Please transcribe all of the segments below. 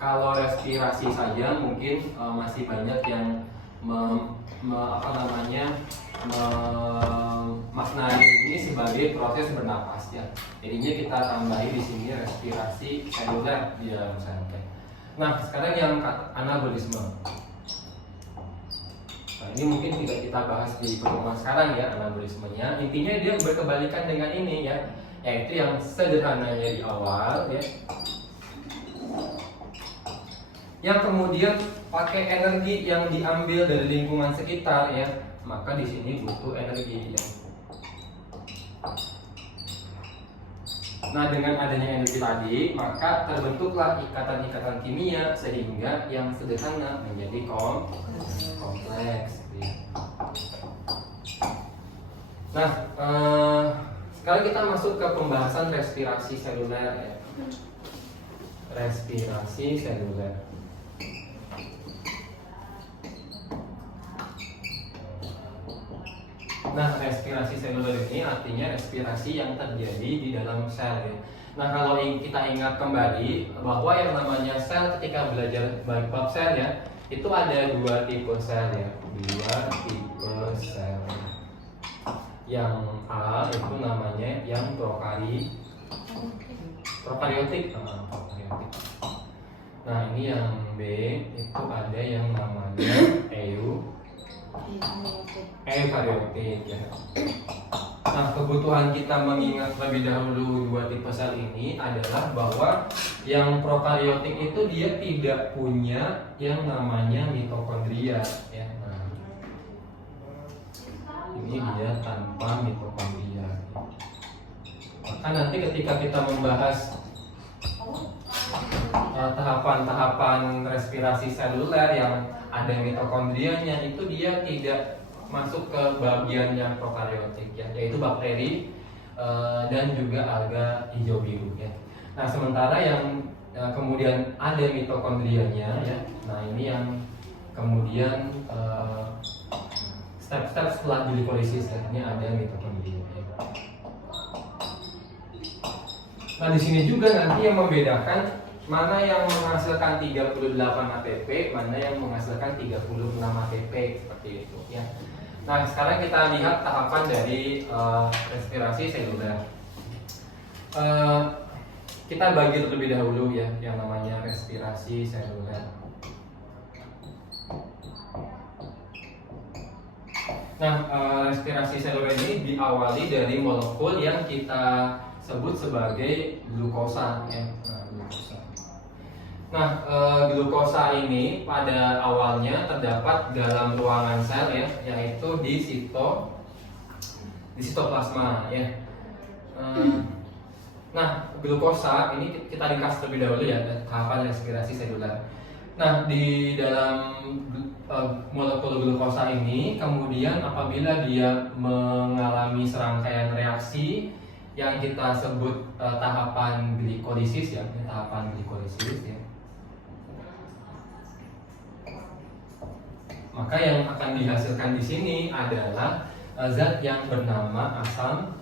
Kalau respirasi saja mungkin masih banyak yang memaknai ini sebagai proses bernapas ya. Jadinya kita tambahi di sini respirasi seluler di dalam sel. Nah, sekarang yang anabolisme. Nah, ini mungkin tidak kita bahas di pertemuan sekarang ya, anabolismenya. Intinya dia berkebalikan dengan ini ya, yaitu yang sederhananya di awal ya, yang kemudian pakai energi yang diambil dari lingkungan sekitar ya, maka di sini butuh energi ya. Nah, dengan adanya energi tadi, maka terbentuklah ikatan-ikatan kimia sehingga yang sederhana menjadi kompleks ya. Nah, sekarang kita masuk ke pembahasan respirasi seluler ya. Respirasi seluler. Nah, respirasi seluler ini artinya respirasi yang terjadi di dalam sel ya. Nah, kalau kita ingat kembali bahwa yang namanya sel ketika belajar bab sel ya, itu ada dua tipe sel ya, dua tipe sel. Yang A itu namanya yang prokaryotik. Nah, ini yang B itu ada yang namanya eukaryotik ya. Nah, kebutuhan kita mengingat lebih dahulu dua tipe sel ini adalah bahwa yang prokaryotik itu dia tidak punya yang namanya mitokondria ya. Nah, ini dia tanpa mitokondria. Maka nanti ketika kita membahas tahapan-tahapan respirasi seluler yang ada mitokondrianya, itu dia tidak masuk ke bagian yang prokaryotik ya, yaitu bakteri dan juga alga hijau biru ya. Nah, sementara yang kemudian ada mitokondrianya ya, nah ini yang kemudian step-step setelah glikolisis ya, ini ada mitokondria ya. Nah, di sini juga nanti yang membedakan mana yang menghasilkan 38 ATP, mana yang menghasilkan 36 ATP seperti itu ya. Nah, sekarang kita lihat tahapan dari respirasi seluler. Kita bagi terlebih dahulu ya yang namanya respirasi seluler. Nah, respirasi seluler ini diawali dari molekul yang kita sebut sebagai glukosa ya. Nah, glukosa ini pada awalnya terdapat dalam ruangan sel ya, yaitu di sitoplasma ya. Nah, glukosa ini kita ringkas terlebih dahulu ya, tahapan respirasi seluler. Nah, di dalam molekul glukosa ini kemudian apabila dia mengalami serangkaian reaksi yang kita sebut tahapan glikolisis ya, tahapan glikolisis ya. Maka yang akan dihasilkan di sini adalah zat yang bernama asam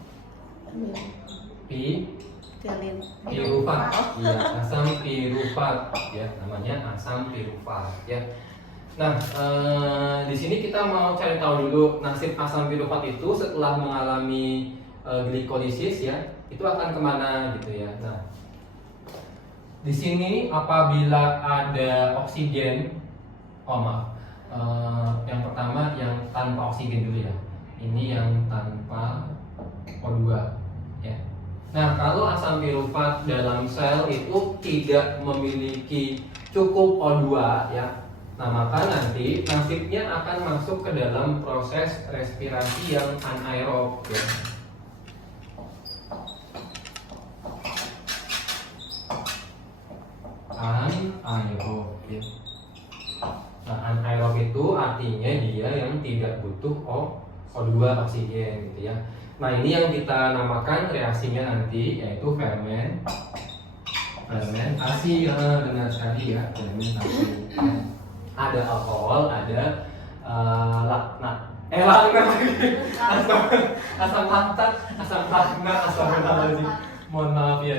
pirufat. Ya, asam pirufat ya, namanya asam pirufat ya. Nah, di sini kita mau cari tahu dulu nasib asam pirufat itu setelah mengalami glikolisis ya, itu akan kemana gitu ya. Nah, di sini apabila ada oksigen, yang pertama yang tanpa oksigen dulu ya. Ini yang tanpa O2 ya. Nah, kalau asam pirufat dalam sel itu tidak memiliki cukup O2 ya. Nah, maka nanti nasibnya akan masuk ke dalam proses respirasi yang anaerob ya. Anaerob ya. Nah, anaerob itu artinya dia yang tidak butuh O2 oksigen gitu ya. Nah, ini yang kita namakan reaksinya nanti yaitu fermentasi ya, benar sekali ya, fermentasi. Ada alkohol, ada asam laktat, asam laknat, mohon maaf ya.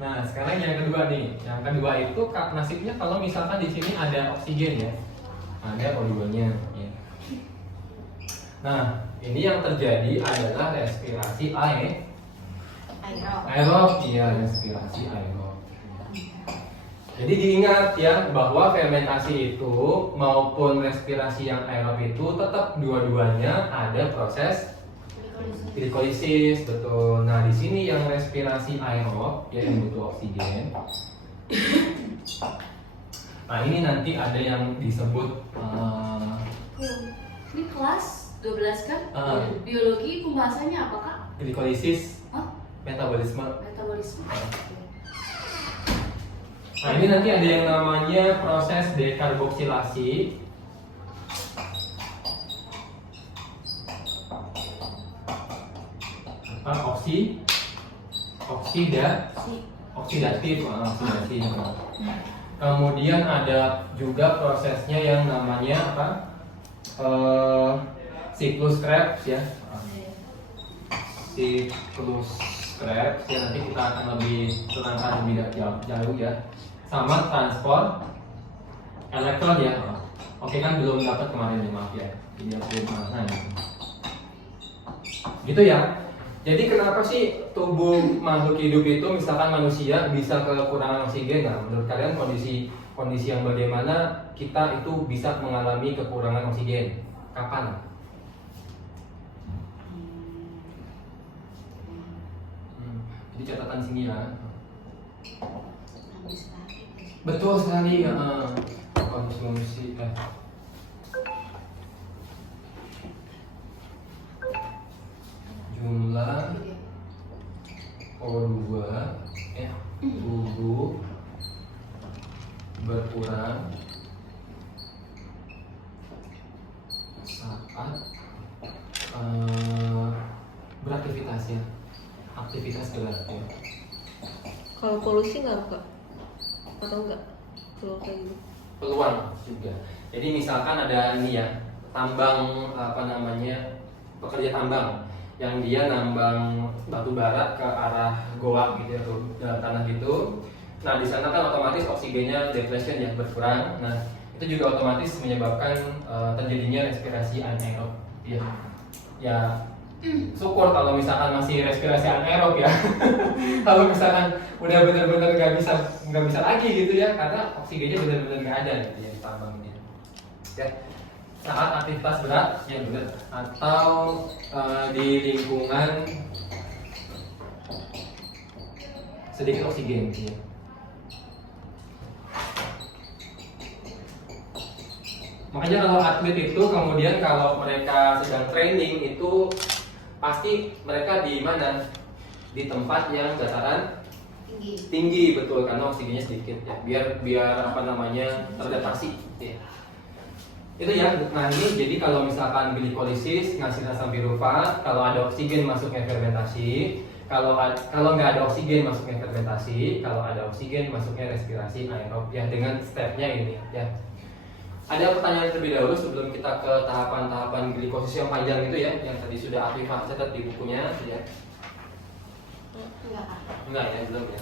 Nah, sekarang yang kedua nih. Yang kedua itu nasibnya kalau misalkan di sini ada oksigen ya. Ada O2-nya ya. Nah, ini yang terjadi adalah respirasi aerob. Iya, respirasi aerob. Jadi diingat ya bahwa fermentasi itu maupun respirasi yang aerob itu tetap dua-duanya ada proses glikolisis, betul. Nah, di sini yang respirasi aerob ya yang butuh oksigen. Nah, ini nanti ada yang disebut ini kelas 12 kan? Biologi pembahasannya apa Kak? Glikolisis, metabolisme. Metabolisme. Nah, ini nanti ada yang namanya proses dekarboksilasi. Oksidatif. Kemudian ada juga prosesnya yang namanya apa? Siklus Krebs ya. Siklus Krebs ya, nanti kita akan lebih terangkan lebih jauh ya. Sama transport elektron ya. Oke kan belum dapat kemarin ya, maaf ya. Ini aku mana gitu ya. Jadi kenapa sih tubuh makhluk hidup itu misalkan manusia bisa kekurangan oksigen? Nah, menurut kalian kondisi yang bagaimana kita itu bisa mengalami kekurangan oksigen? Kapan? Jadi catatan sini ya. Betul sekali ya. Konsumsi jumlah O2 tubuh berkurang saat beraktivitas ya, aktivitas gerak ya. Kalau polusi nggak Kak? Atau enggak? Kalau kayak gitu. Peluang juga. Jadi misalkan ada ini ya, tambang apa namanya, pekerja tambang yang dia nambang batu bara ke arah goa gitu ya, ke dalam tanah gitu. Nah, di sana kan otomatis oksigennya depletion ya, berkurang. Nah, itu juga otomatis menyebabkan terjadinya respirasi anaerob ya. Ya, syukur kalau misalkan masih respirasi anaerob ya. Kalau misalkan udah benar-benar nggak bisa lagi gitu ya, karena oksigennya benar-benar nggak ada gitu ya di tambang ini. Ya. Saat aktivitas berat ya benar, atau di lingkungan sedikit oksigen ya. Makanya kalau atlet itu kemudian kalau mereka sedang training itu pasti mereka di mana? Di tempat yang dataran tinggi betul, karena oksigennya sedikit ya, biar apa namanya teradaptasi ya. Itu ya. Nah, ini jadi kalau misalkan glikolisis ngasih asam pirufat, kalau ada oksigen masuknya fermentasi, kalau nggak ada oksigen masuknya fermentasi, kalau ada oksigen masuknya respirasi aerob ya, dengan stepnya ini ya. Ada pertanyaan terlebih dahulu sebelum kita ke tahapan-tahapan glikosis yang panjang itu ya, yang tadi sudah Afifah catat di bukunya ya. Enggak Enggak ya, belum ya.